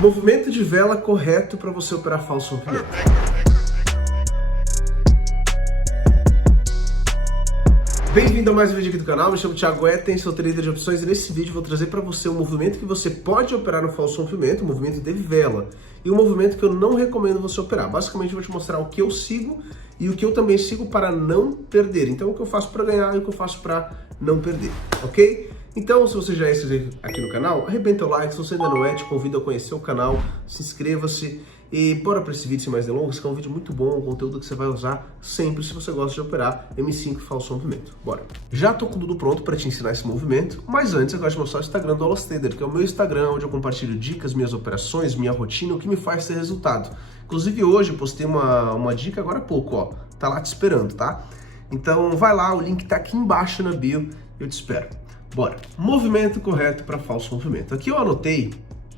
Movimento de vela correto para você operar falso rompimento. Bem-vindo a mais um vídeo aqui do canal, me chamo Thiago Etten, sou trader de opções e nesse vídeo vou trazer para você um movimento que você pode operar no falso rompimento, um movimento de vela, e um movimento que eu não recomendo você operar. Basicamente eu vou te mostrar o que eu sigo e o que eu também sigo para não perder. Então o que eu faço para ganhar e o que eu faço para não perder, ok? Então, se você já é inscrito aqui no canal, arrebenta o like. Se você ainda não é, te convido a conhecer o canal, se inscreva-se e bora para esse vídeo sem mais delongas, que é um vídeo muito bom, um conteúdo que você vai usar sempre se você gosta de operar M5 falso rompimento. Bora! Já tô com tudo pronto para te ensinar esse movimento, mas antes eu gosto de mostrar o Instagram do Aulas Trader, que é o meu Instagram, onde eu compartilho dicas, minhas operações, minha rotina, o que me faz ter resultado. Inclusive hoje eu postei uma dica agora há pouco, ó, tá lá te esperando, tá? Então vai lá, o link tá aqui embaixo na bio, eu te espero. Bora! Movimento correto para falso rompimento. Aqui eu anotei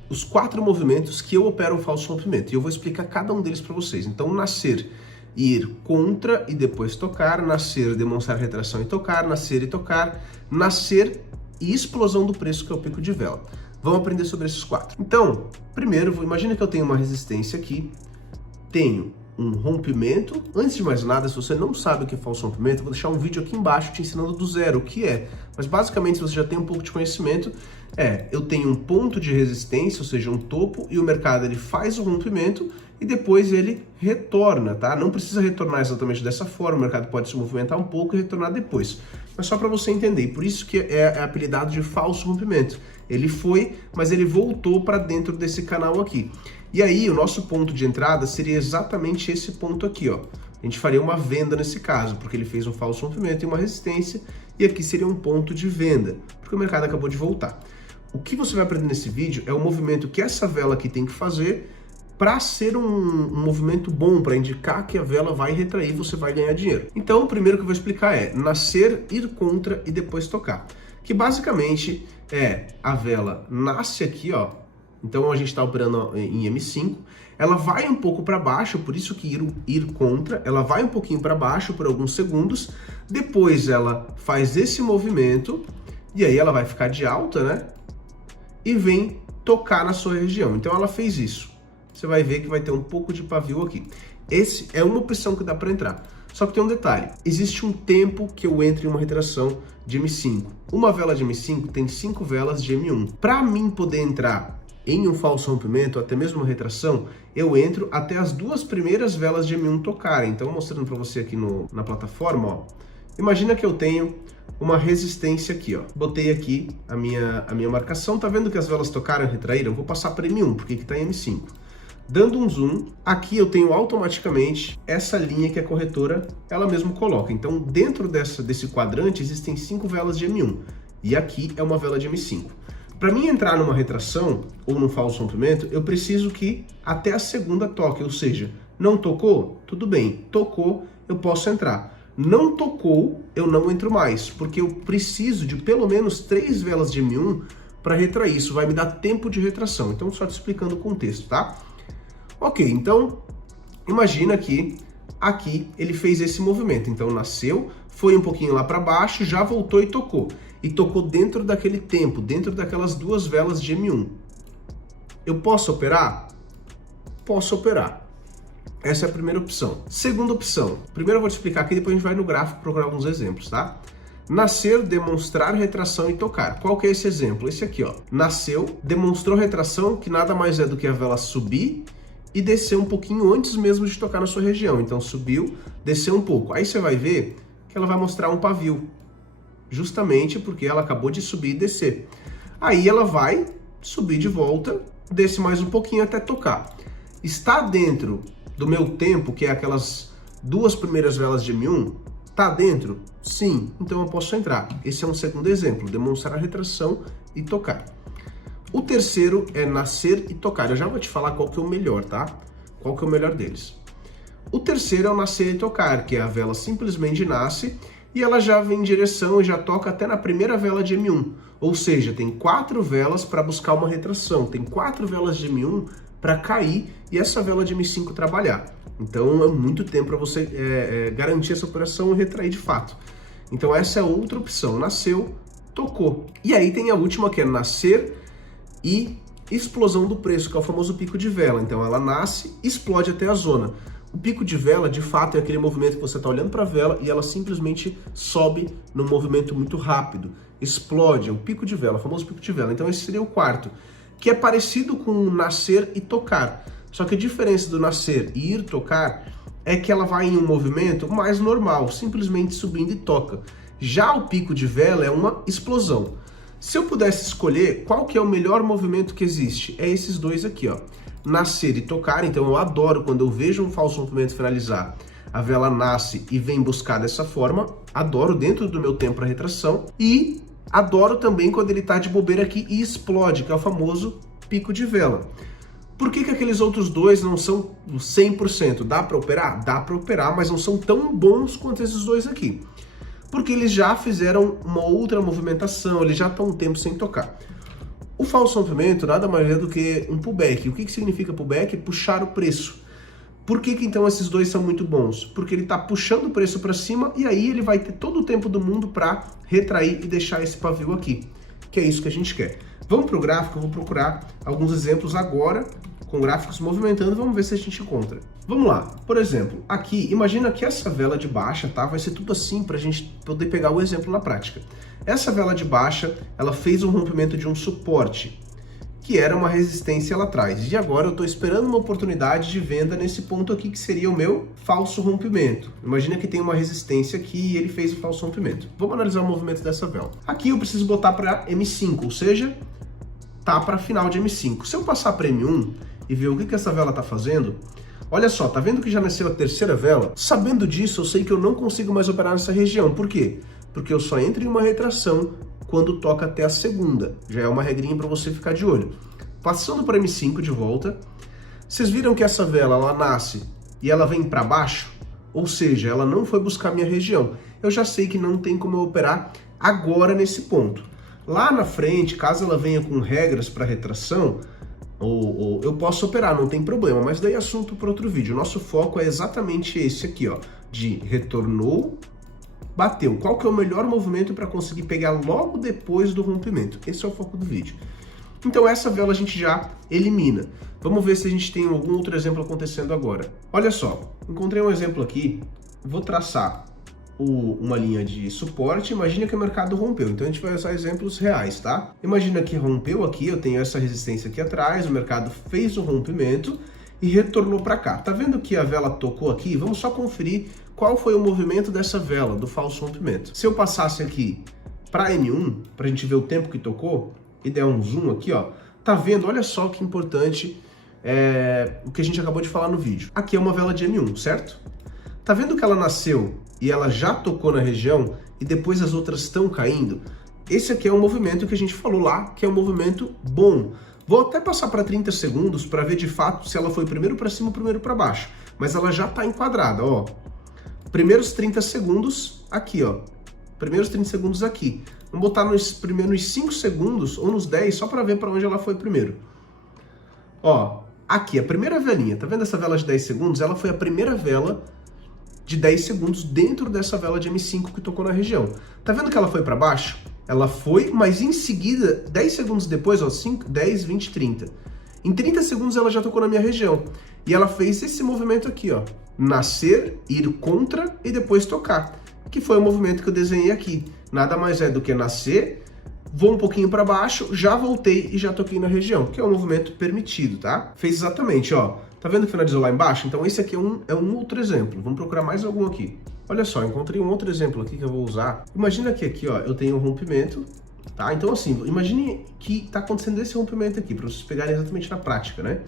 os 4 movimentos que eu opero um falso rompimento e eu vou explicar cada um deles para vocês. Então, nascer, ir contra e depois tocar, nascer, demonstrar retração e tocar, nascer e tocar, nascer e explosão do preço, que é o pico de vela. Vamos aprender sobre esses 4. Então, primeiro, imagina que eu tenho uma resistência aqui, tenho um rompimento. Antes de mais nada, se você não sabe o que é falso rompimento, eu vou deixar um vídeo aqui embaixo te ensinando do zero o que é. Mas basicamente, se você já tem um pouco de conhecimento, eu tenho um ponto de resistência, ou seja, um topo, e o mercado ele faz o rompimento e depois ele retorna, tá? Não precisa retornar exatamente dessa forma, o mercado pode se movimentar um pouco e retornar depois. Mas só para você entender, por isso que é apelidado de falso rompimento. Ele foi, mas ele voltou para dentro desse canal aqui. E aí, o nosso ponto de entrada seria exatamente esse ponto aqui, ó. A gente faria uma venda nesse caso, porque ele fez um falso rompimento e uma resistência, e aqui seria um ponto de venda, porque o mercado acabou de voltar. O que você vai aprender nesse vídeo é o movimento que essa vela aqui tem que fazer para ser um movimento bom, para indicar que a vela vai retrair e você vai ganhar dinheiro. Então, o primeiro que eu vou explicar é nascer, ir contra e depois tocar. Que basicamente a vela nasce aqui, ó. Então a gente está operando em M5, ela vai um pouco para baixo, por isso que ir contra, ela vai um pouquinho para baixo por alguns segundos, depois ela faz esse movimento, e aí ela vai ficar de alta, né? E vem tocar na sua região. Então ela fez isso. Você vai ver que vai ter um pouco de pavio aqui. Esse é uma opção que dá para entrar. Só que tem um detalhe, existe um tempo que eu entro em uma retração de M5. Uma vela de M5 tem 5 velas de M1. Para mim poder entrar em um falso rompimento, até mesmo uma retração, eu entro até as 2 primeiras velas de M1 tocarem. Então, mostrando para você aqui na plataforma, ó, imagina que eu tenho uma resistência aqui, ó. Botei aqui a minha marcação, tá vendo que as velas tocaram e retraíram? Vou passar para M1, porque aqui tá em M5. Dando um zoom, aqui eu tenho automaticamente essa linha que a corretora, ela mesma coloca. Então, dentro desse quadrante, existem 5 velas de M1. E aqui é uma vela de M5. Para mim entrar numa retração ou num falso rompimento, eu preciso que até a segunda toque, ou seja, não tocou? Tudo bem, tocou, eu posso entrar. Não tocou, eu não entro mais, porque eu preciso de pelo menos 3 velas de M1 para retrair. Isso vai me dar tempo de retração. Então, só te explicando o contexto, tá? Ok, então, imagina que aqui ele fez esse movimento. Então, nasceu, foi um pouquinho lá para baixo, já voltou e tocou. E tocou dentro daquele tempo, dentro daquelas 2 velas de M1. Eu posso operar? Posso operar. Essa é a primeira opção. Segunda opção. Primeiro eu vou te explicar aqui, depois a gente vai no gráfico procurar alguns exemplos, tá? Nascer, demonstrar retração e tocar. Qual que é esse exemplo? Esse aqui, ó. Nasceu, demonstrou retração, que nada mais é do que a vela subir e descer um pouquinho antes mesmo de tocar na sua região. Então subiu, desceu um pouco. Aí você vai ver que ela vai mostrar um pavio. Justamente porque ela acabou de subir e descer. Aí ela vai subir de volta, desce mais um pouquinho até tocar. Está dentro do meu tempo, que é aquelas 2 primeiras velas de M1, tá dentro? Sim, então eu posso entrar. Esse é um segundo exemplo, demonstrar retração e tocar. O terceiro é nascer e tocar. Eu já vou te falar qual que é o melhor, tá? Qual que é o melhor deles. O terceiro é o nascer e tocar, que é a vela simplesmente nasce e ela já vem em direção e já toca até na primeira vela de M1. Ou seja, tem 4 velas para buscar uma retração, tem 4 velas de M1 para cair e essa vela de M5 trabalhar. Então é muito tempo para você garantir essa operação e retrair de fato. Então essa é outra opção, nasceu, tocou. E aí tem a última que é nascer e explosão do preço, que é o famoso pico de vela. Então ela nasce, explode até a zona. O pico de vela, de fato, é aquele movimento que você está olhando para a vela e ela simplesmente sobe num movimento muito rápido. Explode, é o pico de vela, o famoso pico de vela. Então esse seria o quarto, que é parecido com nascer e tocar. Só que a diferença do nascer e ir tocar é que ela vai em um movimento mais normal, simplesmente subindo e toca. Já o pico de vela é uma explosão. Se eu pudesse escolher qual que é o melhor movimento que existe, é esses dois aqui, ó. Nascer e tocar, então eu adoro quando eu vejo um falso rompimento finalizar, a vela nasce e vem buscar dessa forma, adoro dentro do meu tempo para retração, e adoro também quando ele tá de bobeira aqui e explode, que é o famoso pico de vela. Por que aqueles outros dois não são 100%? Dá para operar? Dá para operar, mas não são tão bons quanto esses dois aqui. Porque eles já fizeram uma outra movimentação, eles já estão um tempo sem tocar. O falso rompimento nada mais é do que um pullback. O que significa pullback? Puxar o preço. Por que então esses dois são muito bons? Porque ele está puxando o preço para cima e aí ele vai ter todo o tempo do mundo para retrair e deixar esse pavio aqui, que é isso que a gente quer. Vamos para o gráfico, eu vou procurar alguns exemplos agora, com gráficos movimentando, vamos ver se a gente encontra. Vamos lá, por exemplo, aqui, imagina que essa vela de baixa, tá? Vai ser tudo assim para a gente poder pegar o exemplo na prática. Essa vela de baixa, ela fez um rompimento de um suporte, que era uma resistência lá atrás. E agora eu estou esperando uma oportunidade de venda nesse ponto aqui, que seria o meu falso rompimento. Imagina que tem uma resistência aqui e ele fez o falso rompimento. Vamos analisar o movimento dessa vela. Aqui eu preciso botar para M5, ou seja, tá para final de M5. Se eu passar para M1 e ver o que essa vela está fazendo, olha só, tá vendo que já nasceu a terceira vela? Sabendo disso, eu sei que eu não consigo mais operar nessa região. Por quê? Porque eu só entro em uma retração quando toca até a segunda. Já é uma regrinha para você ficar de olho. Passando para M5 de volta, vocês viram que essa vela, ela nasce e ela vem para baixo? Ou seja, ela não foi buscar a minha região. Eu já sei que não tem como eu operar agora nesse ponto. Lá na frente, caso ela venha com regras para retração, ou eu posso operar, não tem problema, mas daí é assunto para outro vídeo. O nosso foco é exatamente esse aqui, ó, de retornou, bateu. Qual que é o melhor movimento para conseguir pegar logo depois do rompimento? Esse é o foco do vídeo. Então essa vela a gente já elimina. Vamos ver se a gente tem algum outro exemplo acontecendo agora. Olha só, encontrei um exemplo aqui, vou traçar uma linha de suporte. Imagina que o mercado rompeu, então a gente vai usar exemplos reais, tá? Imagina que rompeu aqui, eu tenho essa resistência aqui atrás, o mercado fez o rompimento e retornou para cá. Tá vendo que a vela tocou aqui? Vamos só conferir qual foi o movimento dessa vela, do falso rompimento. Se eu passasse aqui para M1, para a gente ver o tempo que tocou, e der um zoom aqui, ó, tá vendo? Olha só que importante o que a gente acabou de falar no vídeo. Aqui é uma vela de M1, certo? Tá vendo que ela nasceu e ela já tocou na região e depois as outras estão caindo? Esse aqui é um movimento que a gente falou lá, que é um movimento bom. Vou até passar para 30 segundos para ver de fato se ela foi primeiro para cima ou primeiro para baixo. Mas ela já está enquadrada, ó. Primeiros 30 segundos aqui, ó. Primeiros 30 segundos aqui. Vamos botar nos primeiros 5 segundos ou nos 10 só para ver para onde ela foi primeiro. Ó, aqui a primeira velinha, tá vendo essa vela de 10 segundos? Ela foi a primeira vela de 10 segundos dentro dessa vela de M5 que tocou na região. Tá vendo que ela foi para baixo? Ela foi, mas em seguida, 10 segundos depois, ó, 5, 10, 20, 30. Em 30 segundos ela já tocou na minha região. E ela fez esse movimento aqui, ó. Nascer, ir contra e depois tocar. Que foi o movimento que eu desenhei aqui. Nada mais é do que nascer, vou um pouquinho para baixo, já voltei e já toquei na região, que é um movimento permitido, tá? Fez exatamente, ó. Tá vendo que finalizou lá embaixo? Então esse aqui é um outro exemplo. Vamos procurar mais algum aqui. Olha só, encontrei um outro exemplo aqui que eu vou usar. Imagina que aqui, ó, eu tenho um rompimento, tá? Então assim, imagine que tá acontecendo esse rompimento aqui, para vocês pegarem exatamente na prática, né?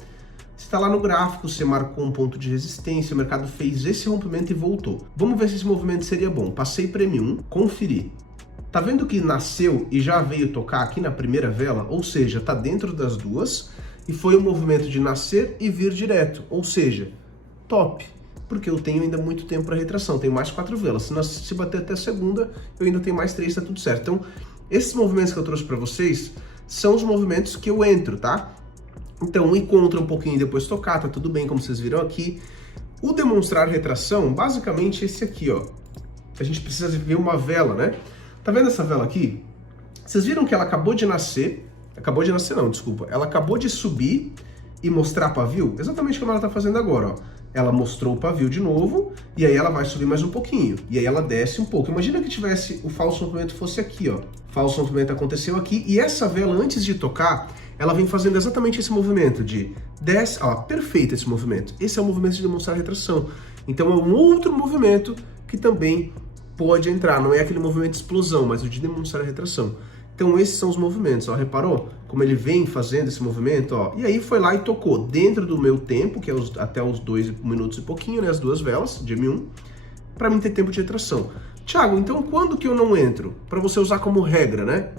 Você está lá no gráfico, você marcou um ponto de resistência, o mercado fez esse rompimento e voltou. Vamos ver se esse movimento seria bom. Passei para M1, conferi. Tá vendo que nasceu e já veio tocar aqui na primeira vela? Ou seja, tá dentro das duas e foi um movimento de nascer e vir direto. Ou seja, top. Porque eu tenho ainda muito tempo para retração, tenho mais 4 velas. Se bater até a segunda, eu ainda tenho mais 3, tá tudo certo. Então, esses movimentos que eu trouxe para vocês são os movimentos que eu entro, tá? Então, encontra um pouquinho e depois tocar, tá tudo bem, como vocês viram aqui. O demonstrar retração, basicamente esse aqui, ó. A gente precisa ver uma vela, né? Tá vendo essa vela aqui? Vocês viram que ela acabou de nascer, Acabou de nascer não, desculpa. Ela acabou de subir e mostrar pavio, exatamente como ela está fazendo agora, ó. Ela mostrou o pavio de novo, e aí ela vai subir mais um pouquinho, e aí ela desce um pouco. Imagina que tivesse, o falso rompimento fosse aqui, ó. O falso rompimento aconteceu aqui, e essa vela, antes de tocar, ela vem fazendo exatamente esse movimento de desce, ó, perfeito esse movimento. Esse é o movimento de demonstrar retração. Então é um outro movimento que também pode entrar, não é aquele movimento de explosão, mas o de demonstrar retração. Então esses são os movimentos, ó, reparou como ele vem fazendo esse movimento, ó, e aí foi lá e tocou dentro do meu tempo, que é até os 2 minutos e pouquinho, né, as duas velas de M1, para mim ter tempo de retração. Thiago, então quando que eu não entro? Para você usar como regra, né?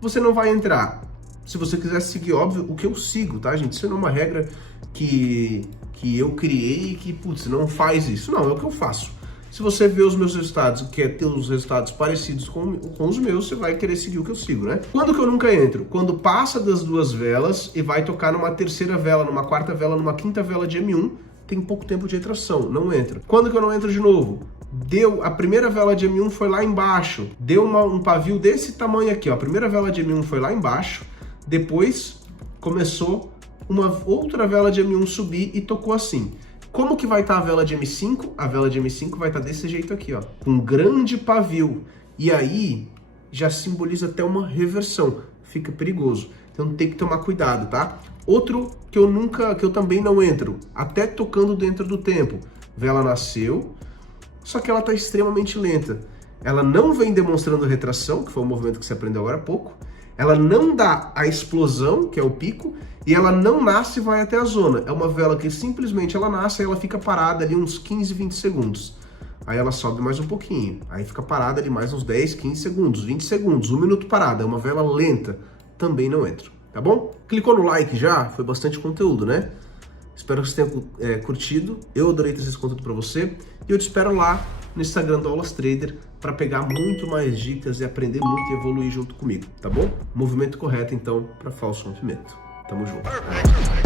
Você não vai entrar, se você quiser seguir, óbvio, o que eu sigo, tá, gente? Isso não é uma regra que eu criei e que, putz, não faz isso. Não, é o que eu faço. Se você vê os meus resultados e quer ter os resultados parecidos com os meus, você vai querer seguir o que eu sigo, né? Quando que eu nunca entro? Quando passa das duas velas e vai tocar numa terceira vela, numa quarta vela, numa quinta vela de M1, tem pouco tempo de retração, não entra. Quando que eu não entro de novo? Deu, a primeira vela de M1 foi lá embaixo, deu um pavio desse tamanho aqui, ó. A primeira vela de M1 foi lá embaixo, depois começou uma outra vela de M1 subir e tocou assim. Como que vai estar a vela de M5? A vela de M5 vai estar desse jeito aqui, ó, com um grande pavio. E aí já simboliza até uma reversão, fica perigoso. Então tem que tomar cuidado, tá? Outro que eu também não entro, até tocando dentro do tempo. Vela nasceu, só que ela está extremamente lenta. Ela não vem demonstrando retração, que foi o movimento que você aprendeu agora há pouco. Ela não dá a explosão, que é o pico, e ela não nasce e vai até a zona. É uma vela que simplesmente ela nasce e ela fica parada ali uns 15, 20 segundos. Aí ela sobe mais um pouquinho, aí fica parada ali mais uns 10, 15 segundos, 20 segundos, 1 minuto parada. É uma vela lenta, também não entra, tá bom? Clicou no like já? Foi bastante conteúdo, né? Espero que você tenha curtido. Eu adorei trazer esse conteúdo para você. E eu te espero lá no Instagram do Aulas Trader para pegar muito mais dicas e aprender muito e evoluir junto comigo, tá bom? Movimento correto, então, para falso rompimento. Tamo junto.